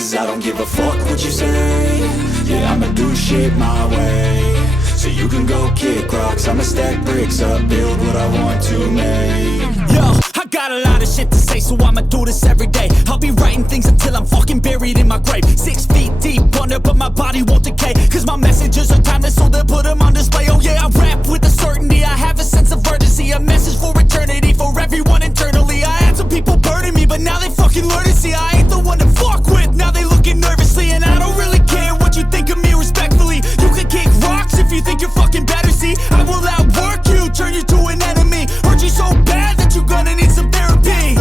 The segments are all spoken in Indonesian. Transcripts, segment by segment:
Cause I don't give a fuck what you say. Yeah, I'ma do shit my way. So you can go kick rocks, I'ma stack bricks up, build what I want to make. Yo, I got a lot of shit to say, so I'ma do this every day. I'll be writing things until I'm fucking buried in my grave. 6 feet deep under, but my body won't decay. Cause my messages are timeless, so they'll put them on display. Oh yeah, I rap with a certainty, I have a sense of urgency. A message for eternity, for everyone internally. I had some people burning me, but now they fucking learn to see I ain't the one to fuck with, now they looking nervously. And I don't really care what you think of me respectfully. You can kick rocks if you think you're fucking better, see. I will outwork you, turn you to an enemy. Hurt you so bad that you're gonna need some therapy.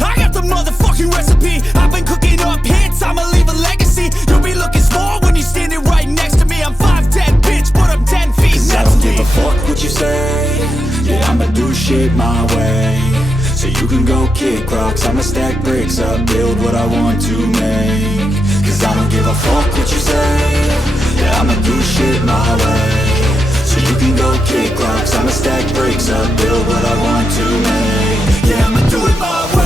I got the motherfucking recipe. I've been cooking up hits, I'ma leave a legacy. You'll be looking small when you're standing right next to me. I'm 5'10", bitch, but I'm 10 feet Cause next I don't to me. give a fuck what you say. Yeah, I'ma do shit my way. So you can go kick rocks, I'ma stack bricks up, build what I want to make. Cause I don't give a fuck what you say. Yeah, I'ma do shit my way. So you can go kick rocks, I'ma stack bricks up, build what I want to make. Yeah, I'ma do it my way.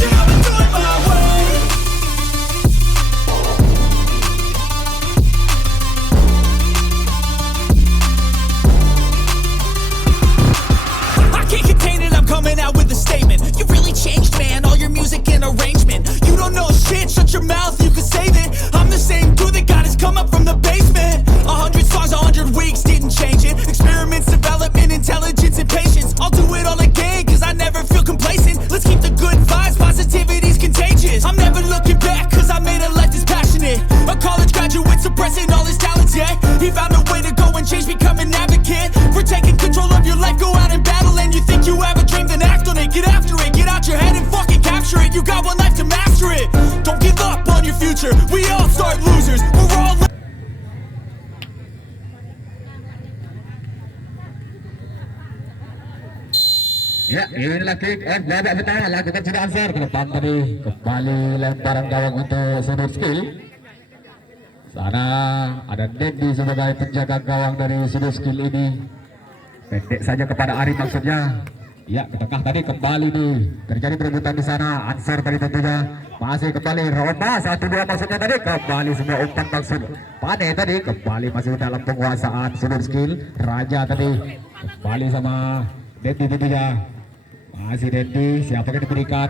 Yeah, I'ma do it my way. I can't contain it, I'm coming out with a statement. You really changed, man, all your music and arrangement. You don't know shit, shut your mouth, you can save it. I'm the same dude that got his come up from the basement. 100 songs, 100 weeks, didn't change it. Experiments, development, intelligence, and patience. I'll do it all again, cause I never feel complacent. Let's keep the good vibes, positivity's contagious. I'm never looking back, cause I made a life that's passionate. A college graduate suppressing all his talents, yeah. He found a way to go and change, become an advocate. For taking control of your life, go out and battle. And you think you have a dream, then act on it. Get after it, get out your head and fucking capture it. You got one life to master it. Don't give up on your future, we all start losers. We're all Ya, inilah kick off babak pertama, lakukan sudah answer ke depan tadi, kembali lemparan gawang untuk sudut skill. Sana ada Dedi sebagai penjaga gawang dari sudut skill ini. Pendek saja kepada Ari maksudnya. Ya, ke tengah tadi kembali nih, terjadi perebutan di sana. Answer tadi tentunya masih kembali Roma 1-2 maksudnya tadi, kembali semua umpan maksud Pane tadi, kembali masih dalam penguasaan sudut skill. Raja tadi kembali sama Dedi tentunya. Masih Dedi, siapa yang diberikan?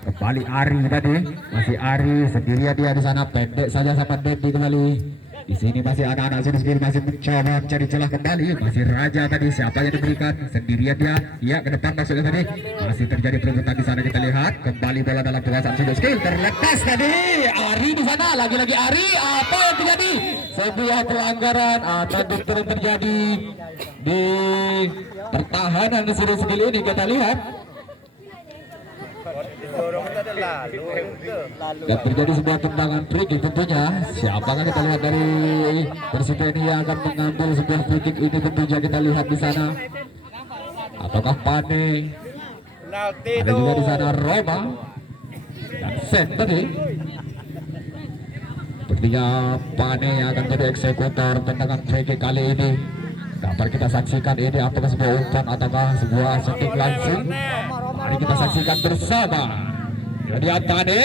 Kembali Ari tadi, masih Ari sendirian dia di sana, pendek saja sama Dedi kembali. Di sini masih anak-anak sudut skill masih mencoba mencari celah kembali. Masih Raja tadi, siapa yang diberikan? Sendirian dia. Ya, ke depan maksudnya tadi. Masih terjadi perebutan di sana, kita lihat. Kembali bola dalam penguasaan sudut skill, terlepas tadi. Ari di sana, lagi-lagi Ari. Apa yang terjadi? Sebuah pelanggaran atau terjadi di pertahanan sudut skill ini, kita lihat. Dan terjadi sebuah tendangan free kick tentunya. Siapa kan kita lihat dari Persita ini yang akan mengambil sebuah free kick ini tentunya, kita lihat di sana. Ataukah Pane? Ada juga di sana Roma dan Sen tadi. Sepertinya Pane yang akan jadi eksekutor tendangan free kick kali ini. Dapat kita saksikan ini apakah sebuah umpan ataukah sebuah shooting langsung. Mari kita saksikan bersama. Jadi Pane,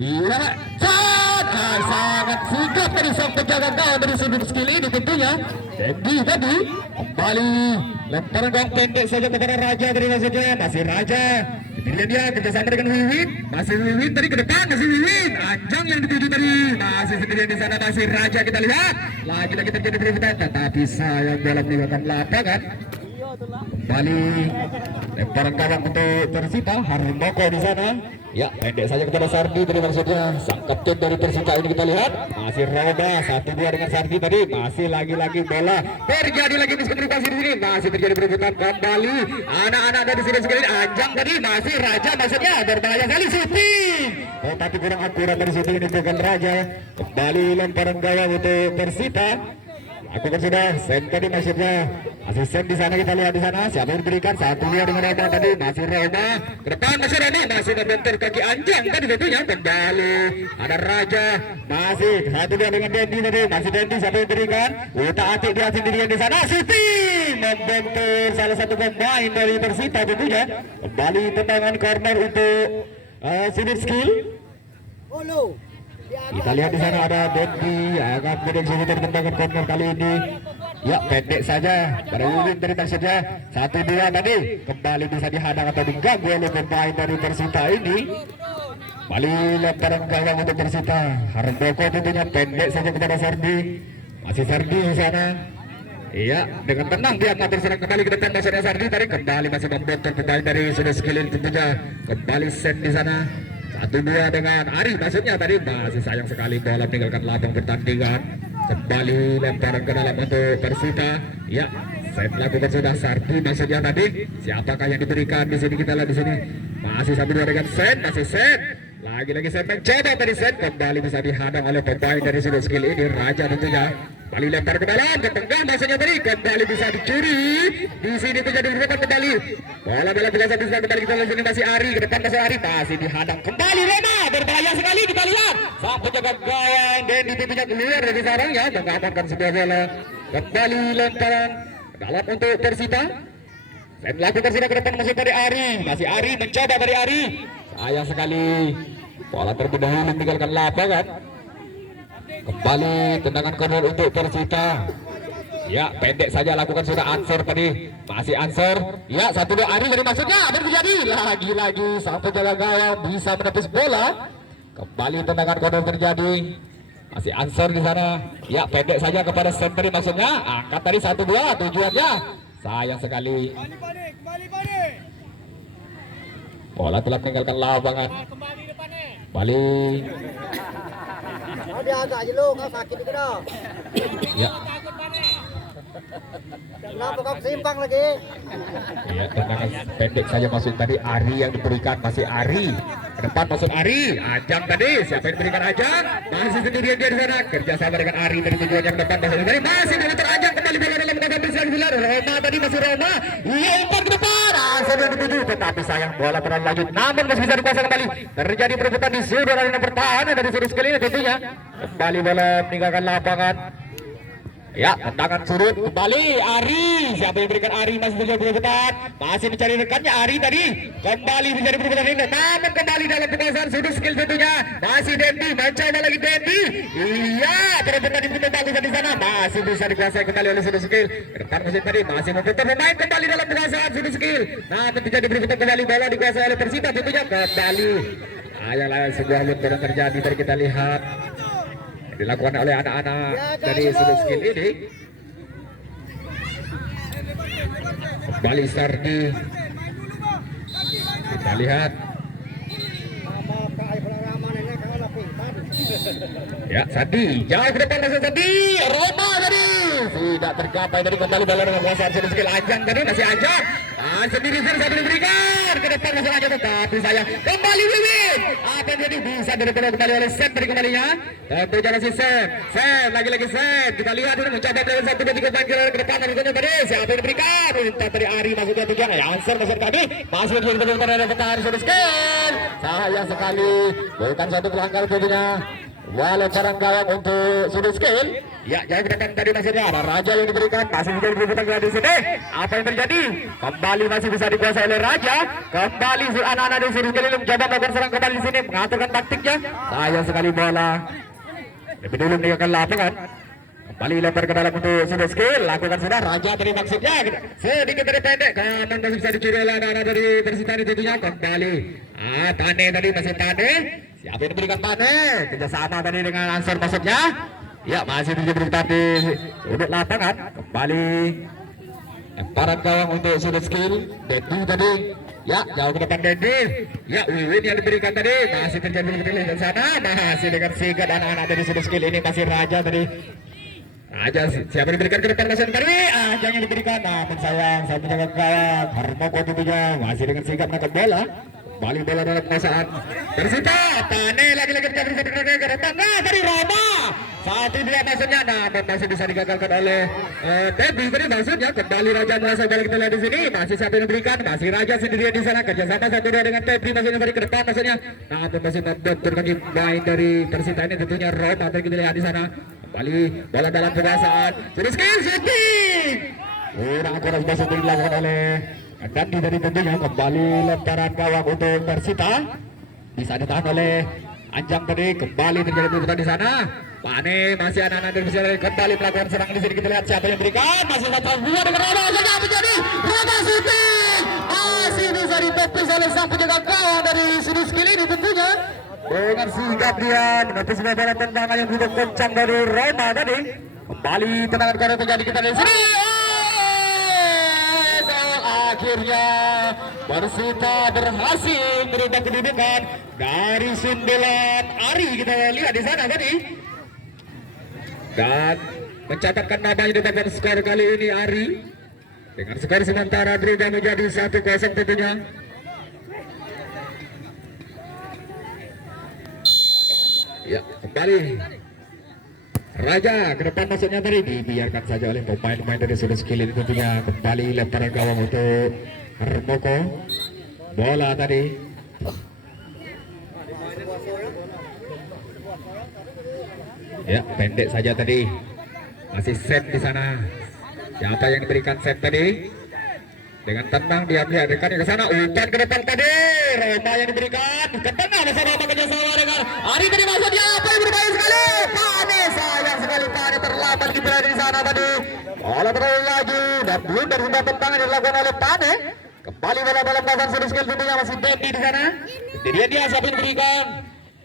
iya, sangat sigap dari sang penjaga gawang dari sudut skill ini tentunya. Dedi tadi kembali lemparan gawang pendek saja kepada Raja dari maksudnya. Masih Raja, kemudian dia kerjasama dengan Wiwin. Masih Wiwin tadi ke depan, masih Wiwin. Anjang yang dituju tadi, masih sendirian di sana, masih Raja, kita lihat. Lagi-lagi terjadi perebutan, tetapi sayang bola meninggalkan lapangan. Kembali lemparan gawang untuk Persita, Harmoko di sana. Ya, pendek saja kepada Sardi tadi maksudnya. Sang kapten dari Persita ini kita lihat. Masih Roba 1-2 dengan Sardi tadi. Masih lagi-lagi bola terjadi lagi miskomunikasi di sini. Masih terjadi perebutan kembali. Anak-anak dari sudut skill ini. Anjang tadi masih Raja maksudnya, berbahaya sekali shooting. Tetapi kurang akurat dari shooting ini bukan Raja. Kembali lemparan gawang untuk Persita. Aku kan sudah sen tadi maksudnya asisten di sana, kita lihat di sana siapa yang diberikan satu dia dengan Roma tadi, masih Roma ke depan, masih Rani masih membentur kaki anjang tadi tentunya, kembali ada Raja, masih satu dia dengan Dendi tadi, masih Dendi siapa yang diberikan, utak atik dia sendirian di sana, Siti membentur salah satu pemain dari Persita tentunya, kembali tendangan corner untuk Sudut Skill. Kita lihat di sana ada Dendi akan menexekutor tendangan corner kali ini. Ya pendek saja pada Ulin dari maksudnya 1-2 tadi, kembali bisa dihadang atau diganggu oleh pemain dari Persita ini. Kembali lemparan gawang untuk Persita. Harmoko tentunya pendek saja kepada Sardi. Masih Sardi di sana. Iya, dengan tenang dia mengatur serang kembali ke depan maksudnya Sardi tadi, kembali masih membentur pemain dari Sudut Skill tentunya. Kembali Sen di sana. 1-2 dengan Ari maksudnya tadi, masih sayang sekali bola meninggalkan lapang pertandingan. Kembali lemparan ke dalam untuk Persita. Ya, saya melakukan sudah Sardi maksudnya tadi. Siapakah yang diberikan di sini, kita lihat di sini. Masih 1-2 dengan Sen, masih Sen. Lagi-lagi Sen mencoba tadi Sen, kembali bisa dihadang oleh pemain dari Sudut Skill ini, Raja tentunya. Kembali lempar ke dalam, ke tengah maksudnya tadi, kembali bisa dicuri. Di sini terjadi berurutan kembali. Bola biasa bisa kembali, kita lihat sini masih Ari, ke depan masih Ari, masih dihadang kembali Roma, berbahaya sekali kita lihat. Sang penjaga gawang Dendi tentunya keluar dari sarang ya, mengamankan sebuah bola. Kembali lemparan ke dalam untuk Persita. Saya melakukan sudah ke depan masih dari Ari, masih Ari mencoba dari Ari. Sayang sekali bola terlebih dahulu meninggalkan lapangan. Kembali tendangan corner untuk Persita. Ya pendek saja lakukan sudah Ansor tadi, masih Ansor. Ya 1-2 Ari dari maksudnya, apa yang terjadi? Lagi-lagi sang penjaga gawang bisa menepis bola. Kembali tendangan corner terjadi, masih Ansor di sana. Ya pendek saja kepada center maksudnya, angkat tadi 1-2 tujuannya. Sayang sekali bola telah meninggalkan lapangan. Kembali. Dia agak aja lu, kau sakit juga dah. Ya. Kenapa kau kesimpang lagi? Ya, tendangan pendek saja masuk tadi, Ari yang diberikan, masih Ari. Ke depan masuk Ari, Ajang tadi, siapa yang diberikan Ajang? Masih sendirian dia di sana, kerjasama dengan Ari dari tujuan yang depan masuk tadi, masih memutar Ajang kembali bola dalam gawang bersilang bulan. Roma tadi masih Roma, iya umpan ke depan, sudah dituju, tetapi sayang bola terlalu lanjut, namun masih bisa dikuasai kembali. Terjadi perebutan di sudut arena pertahanan dari Sudut Skill ini tentunya. Kembali bola meninggalkan lapangan. Ya, tendangan sudut kembali Ari. Siapa yang berikan Ari masih terjadi perebutan, masih mencari rekannya Ari tadi. Kembali menjadi perebutan ini, namun kembali dalam penguasaan Sudut Skill tentunya. Masih Dendi, mencoba lagi Dendi. Iya, perebutan itu bagus di sana, masih bisa dikuasai kembali oleh Sudut Skill. Ke depan musim tadi masih membentuk pemain kembali dalam penguasaan Sudut Skill. Namun terjadi perebutan kembali, bola dikuasai oleh Persita tentunya. Kembali yang sebuah luntur yang terjadi tadi kita lihat dilakukan oleh anak-anak dari Sudut Skill ini. Kembali Sardi, kita lihat ya Sardi jauh ke depan masuk Sardi, Roma tadi tidak tercapai tadi, kembali bola dengan kuasaan Sudut Skill. Ajang tadi masih Ajang, sendiri satu diberikan ke depan masuk Ajang, tetapi sayang kembali Wiwin. Apa yang jadi bisa diberikan kembali oleh Sen dari kembalinya, tentu jalan si Sen lagi-lagi Sen. Kita lihat ini mencoba dari 1-2-3 main ke depan tadi, siapa yang diberikan? Minta dari Ari masuknya tujuan, ya Answer masuk tadi, masih diberikan pada pertahanan Sudut Skill. Sayang sekali bukan satu pelanggaran tentunya. Walau carang gawang untuk Sudut Skill. Ya, jauh ke depan tadi maksudnya ada Raja yang diberikan, masih menjadi perebutan di sini. Apa yang terjadi? Kembali masih bisa dikuasai oleh Raja. Kembali anak-anak dari Sudut Skill mencoba melakukan serang kembali di sini, mengaturkan taktiknya. Sayang sekali bola lebih dulu meninggalkan lapangan. Kembali lempar ke dalam untuk Sudut Skill, lakukan sudah Raja tadi maksudnya sedikit dari pendek, kanan masih bisa dicuri oleh anak-anak dari Persita tentunya. Kembali Tane tadi masih Tane, siapa yang diberikan Tane? Kerjasama tadi dengan Ansor maksudnya. Ya masih terjadi tadi sudut lapangan. Kembali lemparan gawang untuk Sudut Skill, Dendi tadi. Ya jauh ke depan Dendi. Ya Wiwin yang diberikan tadi, masih terjadi di sana, masih dengan sigat anak-anak dari Sudut Skill ini, masih Raja tadi. Raja siapa diberikan ke depan masuk tadi, Ajang yang diberikan, namun sayang saya menjaga gawang Harmoko tentunya masih dengan sigap menangkap bola. Kembali bola dalam penguasaan Persita. Tane lagi-lagi ke depan. Nah tadi Roma 1-2 maksudnya, namun masih bisa digagalkan oleh Teddy tadi maksudnya. Kembali Raja merasa balik kita lihat di sini. Masih siapa yang diberikan? Masih Raja sendirian di sana. Kerjasama 1-2 dengan Teddy maksudnya tadi ke depan maksudnya. Namun masih membentur kaki main dari Persita ini tentunya Roma tadi kita lihat di sana. Kembali bola dalam penguasaan. Sudah skill shooting. Kurang akurat masuk dilakukan oleh Dandi dari tentunya. Kembali lemparan gawang untuk Persita. Bisa ditahan oleh Anjang tadi. Kembali terjadi perebutan di sana. Pane masih anak-anak dari Persita kembali melakukan serangan di sini. Kita lihat siapa yang berikan. Masih satu dua dengan Roma saja menjadi Roma shooting. Masih bisa ditepis oleh sang penjaga gawang dari sudut skill ini tentunya. Dengan sigap dia menepis bola tendangan yang cukup kencang dari Roma tadi. Kembali tendangan korner terjadi kita dari sini. Akhirnya Persita berhasil merubah kedudukan dari 9 Ari kita lihat di sana tadi, dan mencatatkan namanya di papan skor kali ini Ari dengan skor sementara berubah menjadi 1-0 tentunya. Ya kembali Raja ke depan maksudnya tadi dibiarkan saja oleh pemain-pemain dari sudut skill ini tentunya. Kembali lemparan gawang untuk Hermoko. Bola tadi ya pendek saja tadi. Masih set di sana. Siapa yang diberikan set tadi? Dengan tenang dia melihat rekannya ke sana. Umpan ke depan tadi. Roma yang diberikan ke tengah bersama kerjasama dengan Ari tadi maksudnya apa yang berbahaya sekali. Pane sayang sekali Pane terlambat di berada di sana tadi. Bola terlalu lagi dan belum berubah tentangan yang dilakukan oleh Pane. Kembali bola dalam kawasan sudut skill tentunya masih Dendi di sana. Dia siapa yang diberikan?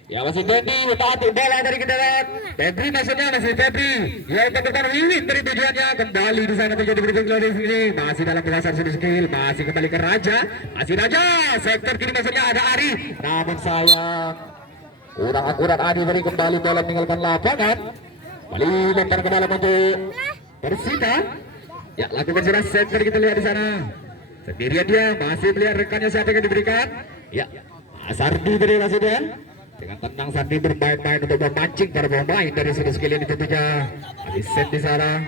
Ya masih Dendi, taati bola dari kita lihat. Febri maksudnya masih Febri. Ya tekan Wiwin dari tujuannya. Kembali di sana terjadi berikut di sini. Masih dalam kawasan sudut skill, masih kembali ke Raja. Masih Raja. Sektor kiri maksudnya ada Ari. Namun sayang kurang akurat Ari dari kembali bola meninggalkan lapangan. Kembali lempar ke dalam untuk Persita. Ya lakukan sudah sektor kita lihat di sana. Sendirian dia masih melihat rekannya siapa yang diberikan. Ya Sardi tadi maksudnya. Dengan tenang Sardi bermain-main untuk memancing para pemain dari sudut skill ini tentunya. Masih set di sana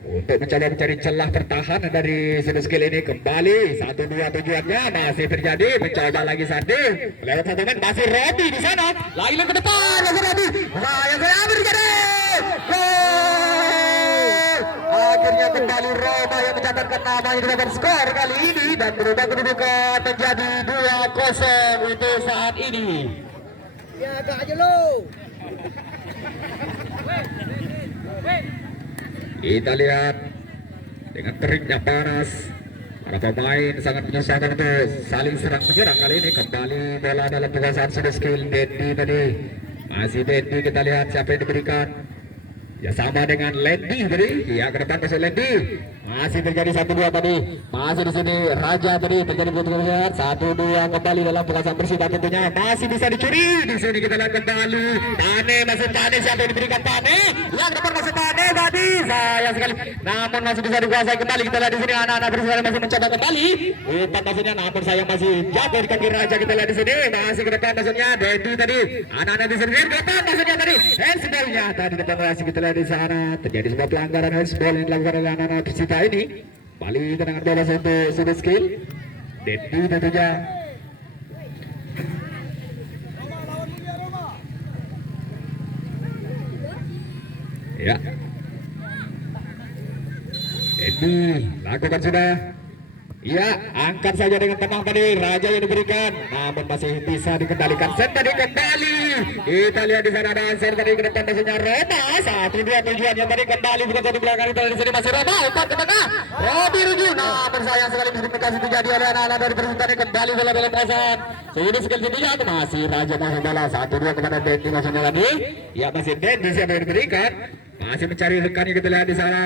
untuk mencoba mencari celah pertahanan dari sudut skill ini. Kembali 1-2 tujuannya masih terjadi. Mencoba lagi Sardi lewat satu men. Masih Robi di sana. Lagi ke depan masih Robi. Yang saya terjadi. Akhirnya kembali Roma yang mencatatkan namanya di dalam skor kali ini dan berubah kedudukan menjadi 2-0 untuk saat ini. Ya agak aja lo. Kita lihat dengan teriknya panas, para pemain sangat menyusahkan untuk saling serang menyerang kali ini. Kembali bola dalam penguasaan sudut skill Dendi tadi. Masih Dendi, kita lihat siapa yang diberikan. Ya sama dengan Lendi tadi. Ya ke depan masuk Lendi. Masih terjadi 1-2 tadi. Masih di sini Raja tadi terjadi putus-putus. 1-2 kembali dalam penguasaan Persita tentunya. Masih bisa dicuri. Di sini kita lihat kembali. Pane masih Pane, siapa yang diberikan Pane? Yang depan masih Pane tadi. Sayang sekali. Namun masih bisa dikuasai kembali. Kita lihat di sini anak-anak Persita masih mencoba kembali. Umpan maksudnya, namun sayang masih jatuh di kaki Raja. Kita lihat di sini. Masih ke depan maksudnya Dendi tadi. Anak-anak di sini ke depan maksudnya tadi. Handsballnya tadi depan masih kita lihat di sana. Terjadi sebuah pelanggaran handsball yang dilakukan oleh anak-anak Persita ini. Balik tendangan bola untuk sudut skill Dendi tentunya. Ya Dendi lakukan sudah. Ya angkat saja dengan tenang tadi Raja yang diberikan, namun masih bisa dikendalikan. Set tadi kembali. Kita lihat di sana ada set tadi ke depan maksudnya Roma. 1-2 tujuannya tadi kembali bukan satu belakang itu di sini masih Roma. Umpan ke tengah. Robi Rugi. Namun sayang sekali modifikasi terjadi oleh anak-anak dari Persita kembali bola dalam kawasan. Sudah skill tentunya masih Raja masuk bola 1-2 kepada Dendi maksudnya tadi. Ya masih Dendi siapa yang diberikan. Masih mencari rekannya kita lihat di sana.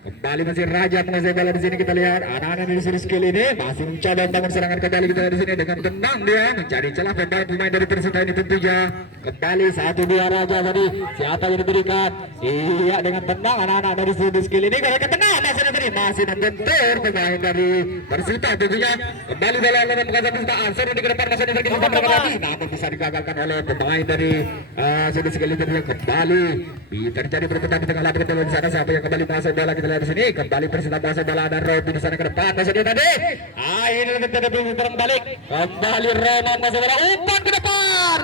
Kembali masih Raja menguasai bola di sini, kita lihat anak-anak dari sini skill ini masih mencoba membangun serangan kembali, kita lihat di sini dengan tenang dia mencari celah pemain dari Persita ini tentunya. Kembali 1-2 Raja tadi, siapa yang diberikan? Iya, dengan tenang anak-anak dari sini skill ini mereka tenang masih membentur pemain dari Persita tentunya. Kembali bola oleh mengajar Persita, sudah di depan masih dari kita lagi, namun bisa digagalkan oleh pemain dari sini skill ini tentunya. Kembali terjadi berputar di tengah lapangan di sana, siapa yang kembali masuk bola, kita lihat di sini. Kembali Persita masuk bola dan Robi di sana ke depan masuk dia tadi. Ini terjadi putar balik. Kembali Roman masuk bola, umpan ke depan.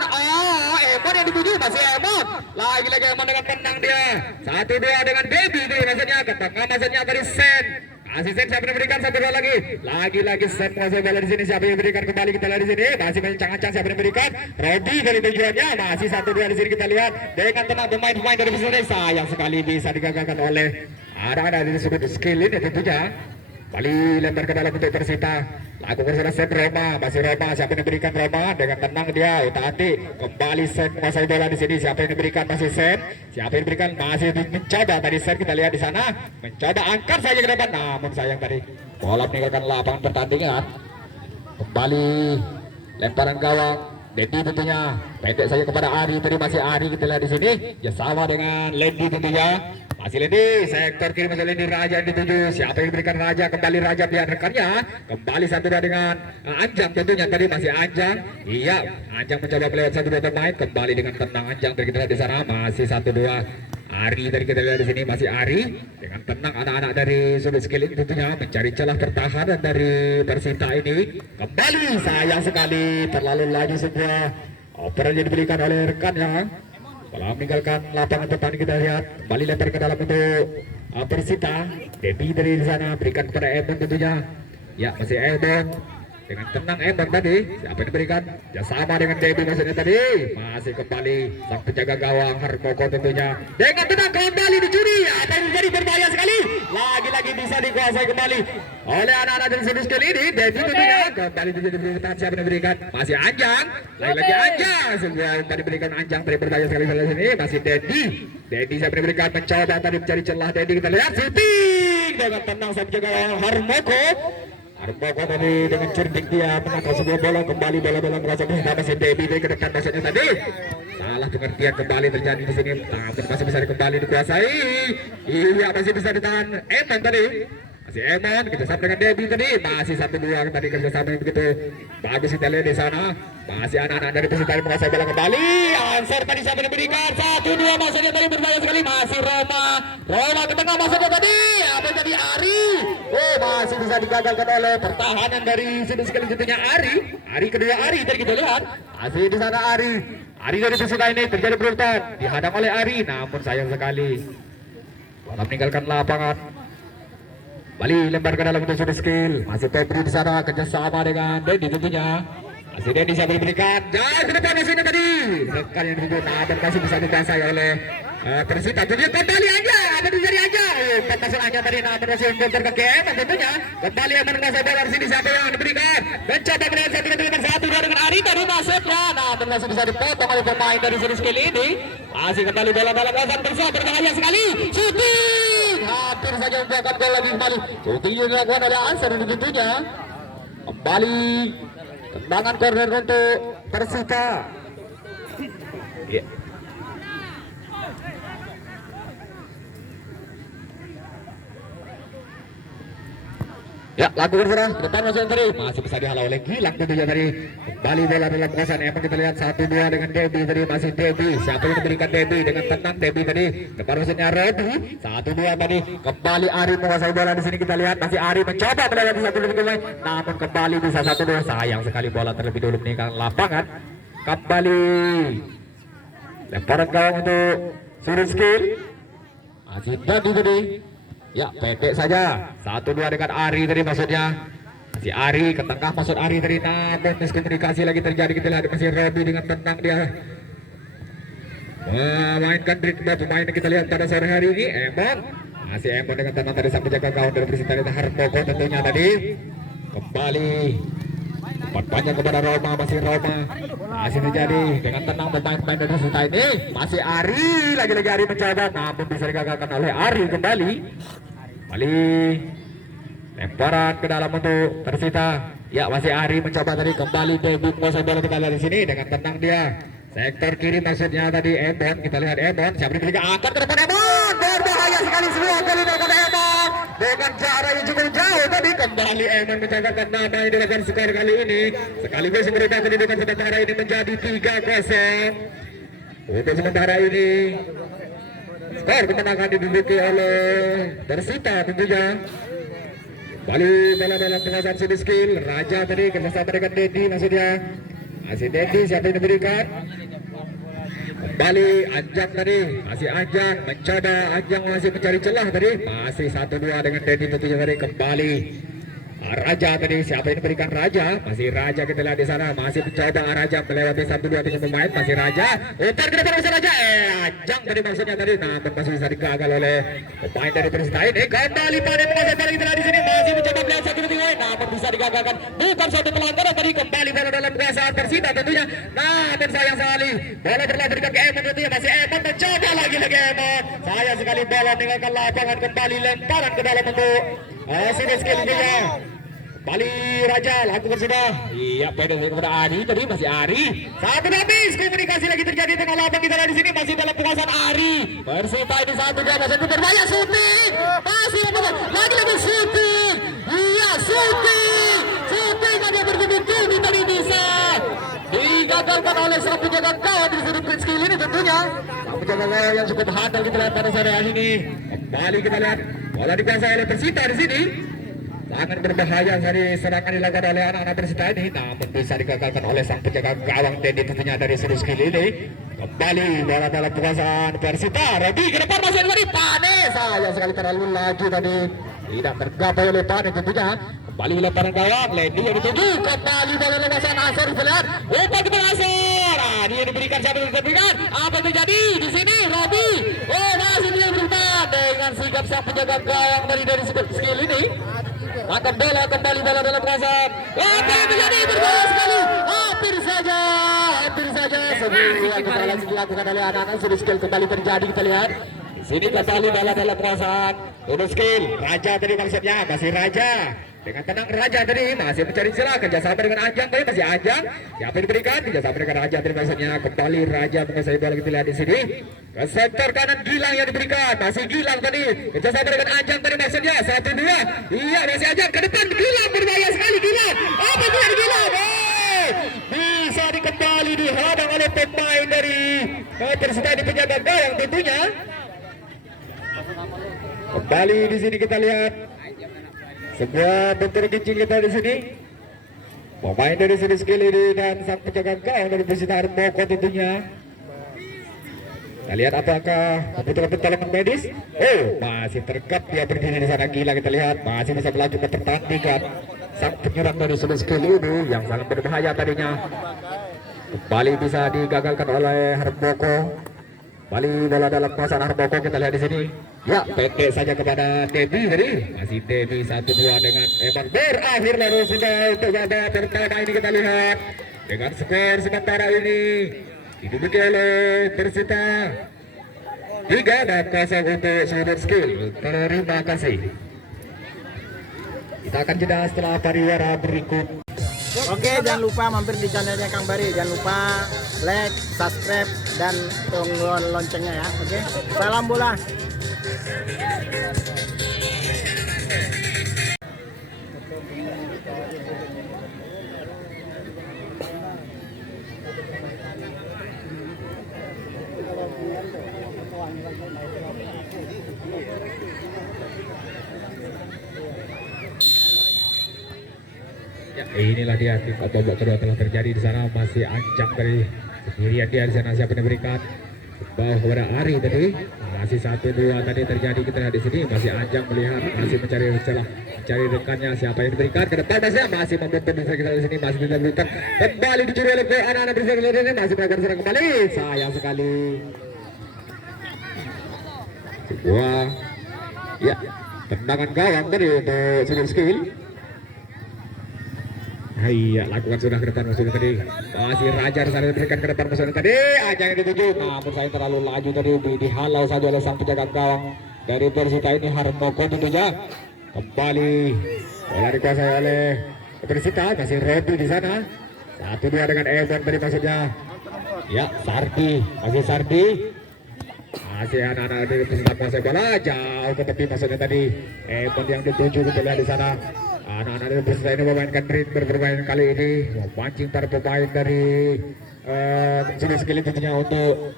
Emon yang dituju, masih Emon. Lagi-lagi Emon dengan tenang dia. 1-2 dengan Baby ini maksudnya ke tengah, maksudnya tadi Sen. Kasih Sen, siapa yang berikan? Satu bola lagi. Lagi-lagi Sen masuk bola di sini, siapa yang berikan? Kembali kita lihat di sini. Masih mencang-cang, siapa yang berikan? Robi dari tujuannya. Masih 1-2 di sini, kita lihat dengan tenang pemain-pemain dari Persita. Sayang sekali bisa digagalkan oleh ada di sudut skill ini tentunya. Kembali lempar ke dalam untuk Persita. Lakukan salah Sen Roma, masih Roma, siapa yang diberikan? Roma dengan tenang dia, utak-atik. Kembali Sen menguasai bola di sini, siapa yang diberikan? Masih Sen. Siapa yang diberikan? Masih mencoba tadi Sen, kita lihat di sana. Mencoba angkat saja ke depan, namun sayang tadi bola meninggalkan lapangan pertandingan. Kembali lemparan gawang Dendi tentunya, pendek saja kepada Ari, tadi masih Ari, kita lihat di sini. Ya sama dengan Lendi tentunya. Masih Lendi, sektor kiri masih Lendi, Raja yang dituju. Siapa yang diberikan? Raja, kembali Raja melihat rekannya. Kembali 1-2 dengan Anjang tentunya, tadi masih Anjang. Iya, Anjang mencoba melewat 1-2 pemain. Kembali dengan tenang Anjang dari kita lihat di sana, masih 1-2. Ari dari kita lihat di sini, masih Ari dengan tenang anak-anak dari sudut skill ini tentunya mencari celah pertahanan dari Persita ini. Kembali sayang sekali terlalu laju sebuah operan yang diberikan oleh rekannya. Bola meninggalkan lapangan depan, kita lihat kembali lempar ke dalam untuk Persita. Debbie dari sana berikan kepada Emon tentunya. Ya masih Emon dengan tenang Emon tadi, siapa yang diberikan? Ya sama dengan Debbie maksudnya tadi. Masih kembali sang penjaga gawang Harmoko tentunya dengan tenang kembali dicuri. Apa yang terjadi? Berbahaya sekali. Lagi-lagi bisa dikuasai kembali oleh anak-anak dari sudut skill ini. Debbie tentunya kembali terjadi bertahan, siapa yang diberikan? Masih Anjang. Lagi-lagi Anjang. Sebuah tadi diberikan Anjang tadi berbahaya sekali di sini. Masih Dedi siapa yang diberikan? Mencoba tadi mencari celah Dedi, kita lihat shooting dengan tenang sang penjaga gawang Harmoko. Harmoko tadi dengan cerdik dia menangkap sebuah bola, kembali bola-bola merasa bersama si Debbie dari ke depan maksudnya tadi. Salah pengertian kembali terjadi di sini, namun masih bisa kembali dikuasai. Iya masih bisa ditahan Emon tadi. Masih Emon kerjasama dengan Debbie tadi, masih 1-2 tadi kerjasama yang begitu bagus kita lihat di sana. Masih anak-anak dari Persita menguasai bola kembali. Answer tadi siapa yang diberikan? 1-2 maksudnya tadi berbahaya sekali. Masih Roma ke tengah maksudnya tadi. Apa tadi Ari? Masih bisa digagalkan oleh pertahanan dari sudut sekali tentunya Ari kedua Ari tadi kita lihat. Masih di sana Ari dari Persita ini terjadi berurutan dihadang oleh Ari, namun sayang sekali bola meninggalkan lapangan. Balik lempar ke dalam untuk sudut skill. Masih Febri di sana kerjasama dengan Dendi tentunya. Masih Dendi siapa diberikan? Jauh ke depan di sini tadi. Rekan yang digunakan dan masih bisa dikuasai oleh Persita. Jadi kembali aja, apa terjadi aja? Petasan aja tadi, namun masih counter ke Emon tentunya. Kembali Emon menguasai bola di sini, siapa yang diberikan? Mencoba melihat satu dengan 1-2 dengan Ari tadi masuknya, namun masih bisa dipotong oleh pemain dari sudut skill ini. Masih kembali bola dalam kawasan Persita, berbahaya sekali. Shooting, hampir saja membuahkan gol lagi kembali. Shooting yang dilakukan oleh Ansar tentunya. Kembali tendangan corner untuk Persita. Ya, lakukan sudah depan masuk tadi, masih bisa dihalau oleh Gilang tentunya tadi. Kembali bola dalam kawasan Emon, kita lihat 1-2 dengan Debbie tadi, masih Debbie. Siapa yang diberikan Debbie dengan tenang Debbie tadi. Depan maksudnya Robi, 1-2 tadi. Kembali Ari menguasai bola di sini, kita lihat masih Ari mencoba melewati satu lebih pemain, namun kembali bisa 1-2. Sayang sekali bola terlebih dulu meninggalkan lapangan. Kembali lemparan gawang untuk sudut skill. Masih Debbie tadi. Ya, pendek saja. 1-2 dengan Ari tadi maksudnya. Si Ari ke tengah masuk Ari tadi, namun miskomunikasi lagi terjadi, kita lihat masih Robi dengan tenang dia memainkan ritme pemain kita lihat pada sore hari ini. Masih Emon dengan tenang tadi sampai jaga gawang dari Persita Harmoko tentunya tadi. Kembali umpan panjang kepada Roma, masih Roma. Masih terjadi dengan tenang pemain-pemain dari Persita ini. Masih Ari, lagi-lagi Ari mencoba, namun bisa digagalkan oleh Ari kembali. kembali lemparan ke dalam untuk Persita. Ya, masih Ari mencoba tadi, kembali Debbie menguasai bola, kita lihat di sini dengan tenang dia. Sektor kiri maksudnya tadi Ebon, kita lihat Ebon, siapa diberikan akan ke depan Ebon, berbahaya sekali semua kali dengan Ebon dengan jarak yang cukup jauh tadi. Kembali Ebon mencatatkan nama yang dilakukan skor kali ini, sekaligus memberikan kedudukan sementara ini menjadi 3-0. Untuk sementara ini skor kemenangan diduduki oleh Persita tentunya. Kembali bola dalam penguasaan Sudi Skill. Raja tadi kerjasama dengan Dedi maksudnya. Masih Dedi, siapa yang diberikan? Kembali Anjang tadi, masih Anjang mencoba, Anjang masih mencari celah tadi, masih 1-2 dengan Dedi tentunya tadi. Kembali Raja tadi, siapa yang diberikan? Raja, masih Raja, kita lihat di sana, masih mencoba Raja melewati 1-2 dengan pemain, masih Raja, umpan ke depan masih Raja, Anjang tadi maksudnya tadi, namun masih bisa digagal oleh pemain dari Persita ini. Kembali pada penguasaan bola, kita lihat di sini, masih mencoba melihat 1-3, namun bisa digagalkan, bukan suatu pelanggaran tadi. Kembali bola dalam penguasaan Persita tentunya, namun sayang sekali bola berlalu berikan ke Emon tentunya, masih Emon mencoba lagi Emon, sayang sekali bola meninggalkan lapangan. Kembali lemparan ke dalam untuk Sudi Skill dia. Kembali Raja lakukan sudah. Iya, pedal kepada Ari tadi, masih Ari. Satu habis, komunikasi lagi terjadi tengah lapangan, kita lihat di sini masih dalam penguasaan Ari. Persita ini satu dia masih berbahaya, shooting. Masih lagi shooting. Iya, shooting. Shooting ada bertubi-tubi tadi bisa digagalkan oleh sang penjaga gawang di sudut Prince Skill ini tentunya. Sang penjaga gawang yang cukup handal kita lihat pada sore hari ini. Kembali kita lihat bola dikuasai oleh Persita di sini. Sangat berbahaya dari serangan dilakukan oleh anak-anak Persita ini, namun bisa digagalkan oleh sang penjaga gawang Dedi tentunya dari Sudi Skill ini. Kembali bola dalam penguasaan Persita. Robi ke depan masih tadi, Pane sayang sekali terlalu laju tadi, tidak tergapai oleh Pane tentunya. Kembali lemparan gawang Lendi yang dituju, kembali bola lepasan Asor dilihat, umpan ke Asor. Ini yang diberikan, siapa yang diberikan? Apa yang terjadi di sini? Robi, masih dia berubah dengan sikap sang penjaga gawang dari Sudi Skill ini. Akan bola kembali bola dalam penguasaan. Apa yang terjadi? Berbahaya sekali. Hampir saja sebuah kesalahan dilakukan oleh anak-anak Sudi Skill kembali terjadi, kita lihat. Di sini kembali bola dalam penguasaan Sudi Skill. Raja tadi maksudnya, masih Raja. Dengan tenang Raja tadi masih mencari celah, kerjasama dengan Anjang tadi, masih Anjang. Siapa yang diberikan? Kerjasama dengan Raja tadi maksudnya. Kembali Raja menguasai bola, kita lihat di sini. Ke sektor kanan Gilang yang diberikan, masih Gilang tadi. Kerjasama dengan Anjang tadi maksudnya. 1-2. Iya, masih Anjang ke depan, Gilang berbahaya sekali Gilang. Apa yang terjadi Gilang? Bisa dikembali dihadang oleh pemain dari Persita di penjaga gawang tentunya. Kembali di sini kita lihat sebuah bentuk kincing kita di sini. Pemain dari Sudi Skill ini dan sang penjaga gawang dari Persita Harmoko tentunya. Kita lihat apakah membutuhkan pertolongan medis. Masih terkap dia berdiri di sana. Gila, kita lihat masih bisa melanjutkan pertandingan. Sang penyerang dari Sudi Skill ini yang sangat berbahaya tadinya, kembali bisa digagalkan oleh Harmoko. Kembali bola dalam penguasaan Harmoko, kita lihat di sini. Ya, pendek saja kepada Devi tadi. Masih Devi 1-2 dengan Eman. Berakhir lalu sudah untuk babak pertama ini, kita lihat dengan skor sementara ini diduduki oleh Persita 3-0 untuk Sudi Skill. Terima kasih. Kita akan jeda setelah pariwara berikut. Oke, jangan lupa mampir di channelnya Kang Bari. Jangan lupa like, subscribe, dan tunggu loncengnya ya. Oke, salam bola. Ya, inilah dia babak kedua telah terjadi di sana. Masih Anjang dari sendirian dia di sana. Siapa yang diberikan? Bawah kepada Ari tadi. Masih 1-2 tadi terjadi, kita lihat di sini. Masih Anjang melihat, masih mencari celah, mencari rekannya. Siapa yang diberikan ke depan? Masih membentuk, bisa kita lihat di sini. Masih tidak berikan, kembali dicuri oleh anak-anak bisa kita lihat ini. Masih melakukan serang kembali. Sayang sekali. Sebuah ya tendangan gawang tadi untuk Sudi Skill. Iya, lakukan sudah ke depan musuh tadi. Masih Raja sana diberikan ke depan musuh tadi. Aja yang dituju, namun saya terlalu laju tadi, dihalau saja oleh sang penjaga gawang dari Persita ini Harmoko tentunya. Kembali bola dikuasai oleh Persita, masih Robi di sana. 1-2 dengan Evan tadi maksudnya. Ya, Sardi, masih Sardi. Masih anak-anak dari Persita kuasai bola jauh ke tepi maksudnya tadi. Evan yang dituju kita lihat di sana. Anak-anak dari Persita ini memainkan ritme bermain kali ini, memancing para pemain dari sudah sekali tentunya untuk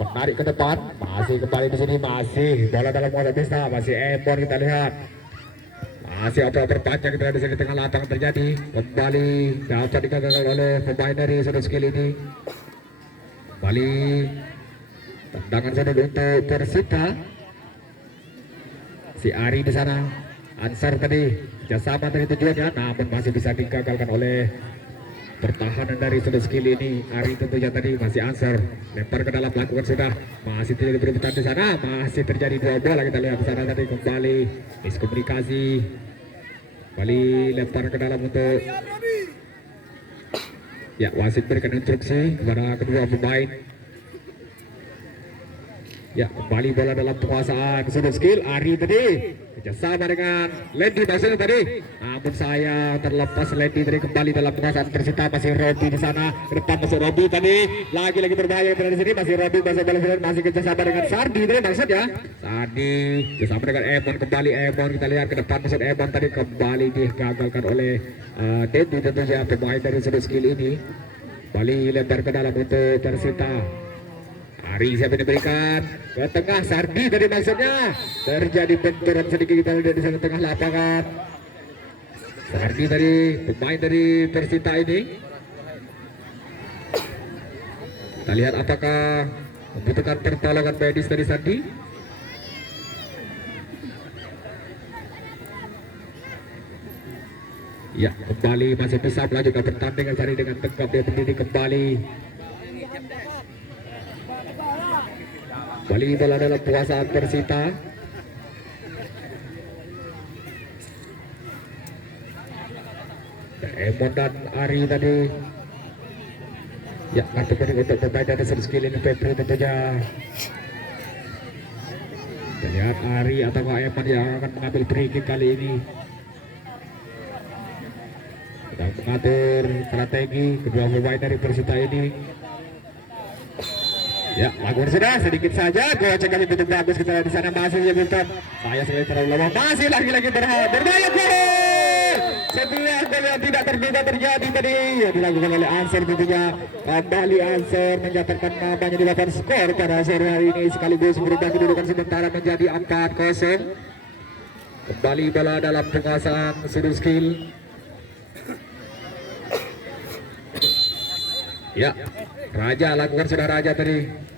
menarik ke depan. Masih kembali di sini, masih bola dalam kuasa Persita, masih Evan kita lihat. Masih oper panjang kita di sini tengah lapangan terjadi. Kembali dapat digagalkan oleh pemain dari sudah skill ini. Kembali tendangan sana untuk Persita. Si Ari di sana, Ansar tadi kerjasama dari tujuannya, namun masih bisa digagalkan oleh pertahanan dari sudah skill ini. Ari tentunya tadi masih Ansar lempar ke dalam, lakukan sudah, masih terjadi perebutan di sana, masih terjadi dua bola kita lihat di sana tadi. Kembali miskomunikasi, kembali lempar ke dalam untuk ya, wasit berikan instruksi kepada kedua pemain. Ya, kembali bola dalam penguasaan sudah skill. Ari tadi kerjasama dengan Lendi maksudnya tadi, namun saya terlepas. Lendi tadi kembali dalam penguasaan Persita, masih Robi di sana ke depan, masih Robi tadi lagi berbahaya dari sini, masih Robi masih bola masih kerjasama dengan Sardi tadi maksudnya. Sardi kerjasama dengan Emon, kembali Emon kita lihat ke depan, maksud Emon tadi kembali digagalkan oleh Dendi tentunya pemain dari sudah skill ini. Kembali lempar ke dalam untuk Persita. Ari siapa yang diberikan ke tengah, Sardi tadi maksudnya. Terjadi benturan sedikit kita lihat di sana tengah lapangan. Sardi tadi pemain dari Persita ini. Kita lihat apakah membutuhkan pertolongan medis dari Sardi. Ya, kembali masih bisa melanjutkan pertandingan Sardi dengan tegap dia berdiri kembali. Kembali bola dalam penguasaan Persita. Emon dan Ari tadi. Ya, kartu kuning untuk pemain dari skill ini Febri tentunya. Kita lihat Ari atau Emon yang akan mengambil free kick kali ini. Sedang mengatur strategi kedua pemain dari Persita ini. Ya, lakukan sudah sedikit saja. Gocek kali betul bagus kita di sana, masih Hamilton. Saya sekali terlalu lama, masih lagi-lagi berbahaya gol. Setelah gol yang tidak terduga terjadi tadi yang dilakukan oleh Ansor tentunya. Kembali Ansor mencatatkan namanya di papan skor pada sore hari ini, sekaligus merubah kedudukan sementara menjadi 4-0. Kembali bola dalam penguasaan Sudur Skill. Ya, Raja lakukan sudah Raja tadi.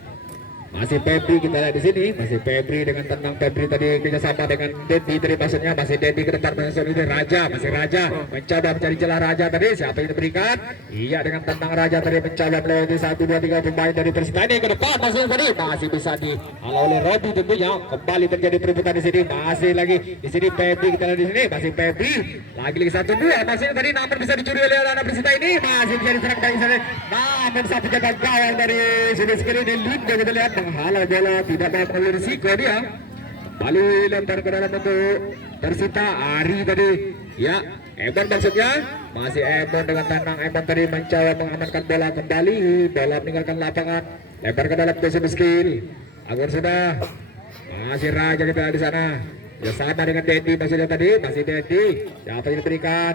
Masih Febri kita lihat di sini, masih Febri dengan tenang. Febri tadi kerjasama dengan Dedi tadi maksudnya, masih Dedi ke depan masuk ini Raja, masih Raja mencoba mencari celah Raja tadi. Siapa yang diberikan? Iya, dengan tenang Raja tadi mencoba melewati 1, 2, 3 pemain dari Persita ini ke depan masih tadi, masih bisa dihalau oleh Robi tentunya. Kembali terjadi perebutan di sini, masih lagi di sini Febri kita lihat di sini, masih Febri lagi 1, 2 masih tadi, namun bisa dicuri oleh anak Persita ini, masih bisa diserang dari sana. Namun satu jaga gawang dari sudah sekali ini Linda kita lihat menghalau bola, tidak mau mengambil risiko dia. Kembali lempar ke dalam untuk Persita. Ari tadi ya, Emon maksudnya, masih Emon dengan tenang. Emon tadi mencoba mengamankan bola, kembali bola meninggalkan lapangan, lempar ke dalam position skill. Agur sudah, masih Raja kita di sana ya, sama dengan Dedi maksudnya tadi, masih Dedi. Siapa yang diberikan?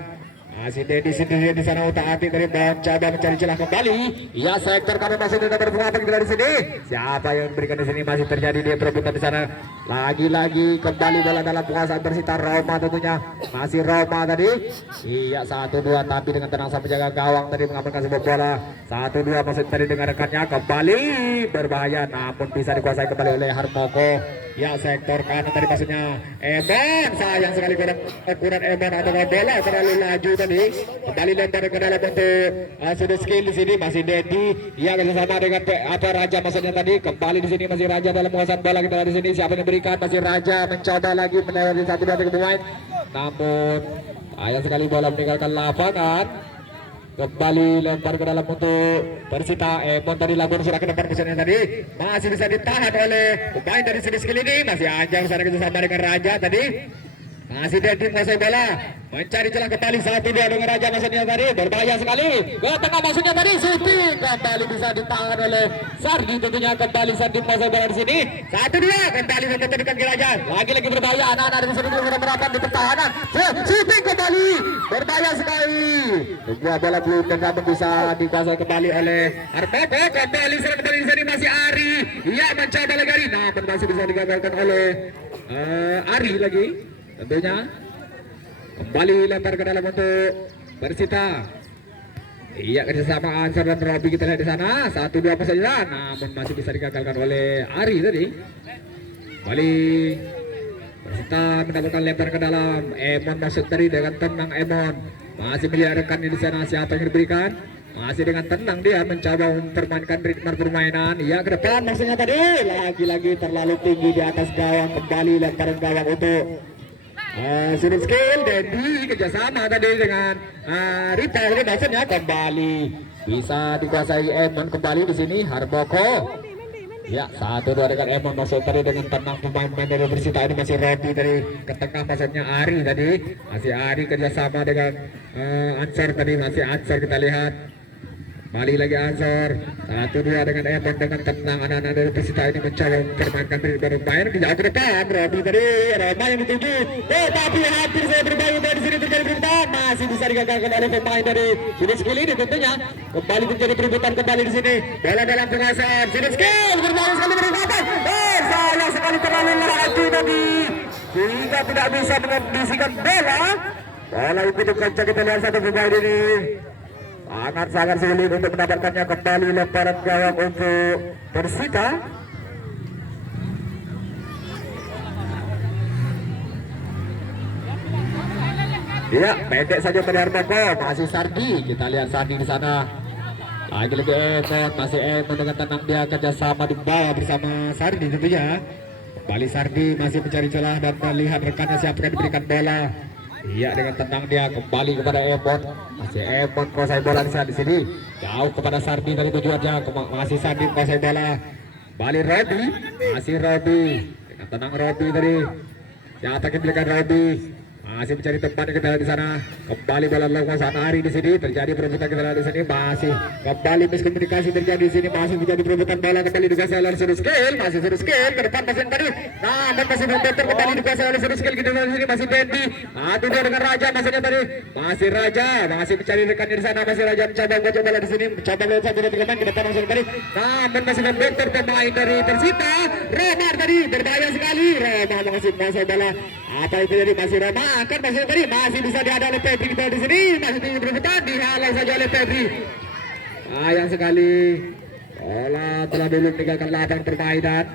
Masih Dedi sendiri di sana, utak-atik dari mencoba mencari celah kembali. Ya, sektor kanan masih tidak berpengaruh kita di sini. Siapa yang memberikan di sini? Masih terjadi dia perebutan di sana. Lagi-lagi kembali bola dalam penguasaan Persita. Roma tentunya, masih Roma tadi. Iya, 1-2 tapi dengan tenang sampai jaga gawang tadi mengamankan sebuah bola. 1-2 masih tadi dengan rekannya, kembali berbahaya namun bisa dikuasai kembali oleh Harmoko. Ya, sektor kanan tadi maksudnya Emon, sayang sekali ukuran Emon atau bola terlalu laju tadi. Kembali lempar ke dalam untuk sudah skill di sini, masih Dedi. Ya, bersama dengan Raja maksudnya tadi. Kembali di sini masih Raja dalam penguasaan bola kita di sini. Siapa yang berikan? Masih Raja mencoba lagi melewati 1-2 pemain. Namun sayang sekali bola meninggalkan lapangan. kembali lempar ke dalam untuk Persita. Emon tadi lakukan sudah ke depan posinya tadi, masih bisa ditahan oleh pemain dari sini skill ini. Masih Anjang sana kerjasama dengan Raja tadi, masih Dedi menguasai bola, mencari celah kembali 1-2 dengan Raja maksudnya tadi, berbahaya sekali ke tengah maksudnya tadi, shooting kembali bisa ditahan oleh Sardi tentunya. Kembali Sardi menguasai bola di sini 1-2 kembali mempertemukan ke Raja, lagi-lagi berbahaya anak-anak dari sini sudah merapat di pertahanan, shooting kembali berbahaya sekali. Sebuah bola belum dan namun bisa dikuasai kembali oleh Hartopo. Kembali serang kembali di sini masih Ari, ia mencoba lagi namun masih bisa digagalkan oleh Ari lagi. Tentunya kembali lempar ke dalam untuk Persita. Iya, kerjasama Ansar dan Robi kita lihat di sana 1-2 pas saja, namun masih bisa digagalkan oleh Ari tadi. Kembali Persita mendapatkan lempar ke dalam, Emon masuk tadi dengan tenang. Emon masih melihat rekannya di sana, siapa yang diberikan, masih dengan tenang dia mencoba mempermainkan ritme permainan. Iya, ke depan maksudnya tadi, lagi-lagi terlalu tinggi di atas gawang. Kembali lemparan gawang untuk Sudah skill Dedi kerjasama tadi dengan Rita, ini maksudnya kembali bisa dikuasai Emon kembali di sini. Harboko ya 1-2 dengan Emon masuk tadi dengan tenang. Pemain-pemain dari Persita ini masih Robi tadi ke tengah maksudnya Ari tadi, masih Ari kerjasama dengan Ansar tadi, masih Ansar kita lihat. Kembali lagi Ansor 1-2 dengan Emon dengan tenang. Anak-anak dari Persita ini mencoba mempermainkan bermain jauh ke depan. Robi tadi Roma yang dituju, tapi hampir saya berbahaya dari sini terjadi perebutan, masih bisa digagalkan oleh pemain dari Sudah Skill ini tentunya. Kembali terjadi perebutan kembali di sini. Bola dalam penguasaan Sudah Skill berbahaya sekali perebutan. Sayang sekali terlalu hati tadi sehingga tidak bisa menghabiskan bola. Bola itu kencang, kita lihat satu pemain ini sangat sulit untuk mendapatkannya. Kembali lemparan gawang untuk Persita. Ya, pendek saja pada Harboko, masih Sardi. Kita lihat Sardi di sana. Lagi-lagi Emon, masih Emon dengan tenang dia kerjasama di bawah bersama Sardi tentunya. Kembali Sardi masih mencari celah dan melihat rekannya siapa yang diberikan bola. Iya, dengan tenang dia kembali kepada Emon. Masih Emon kuasai bola di sini. Jauh kepada Sardi dari tujuannya. Masih Sardi kuasai bola. Kembali Robi. Masih Robi. Dengan tenang Robi tadi. Siapa yang diberikan Robi? Masih mencari tempat kita di sana. Kembali bola lakukan saat Ari di sini. Terjadi perebutan kita di sini. Masih kembali miskomunikasi terjadi di sini. Masih terjadi perebutan bola kembali dikuasai oleh Sudah Skill. Masih Sudah Skill ke depan pasien tadi. Namun masih membentur kembali dikuasai oleh Sudah Skill. Kita di sini masih Dendi. Aduh dengan Raja maksudnya tadi. Masih Raja. Masih mencari rekannya di sana. Masih Raja mencoba membaca bola di sini. Mencoba melihat satu teman ke depan maksudnya tadi. Namun masih membentur pemain dari Persita. Romar tadi berbahaya sekali. Romar masih menguasai bola. Apa itu jadi masih Roma akan masih tadi masih bisa diada oleh Febri di sini, masih tinggi berebutan dihalau saja oleh Febri. Sayang sekali bola telah dulu meninggalkan lapang permainan.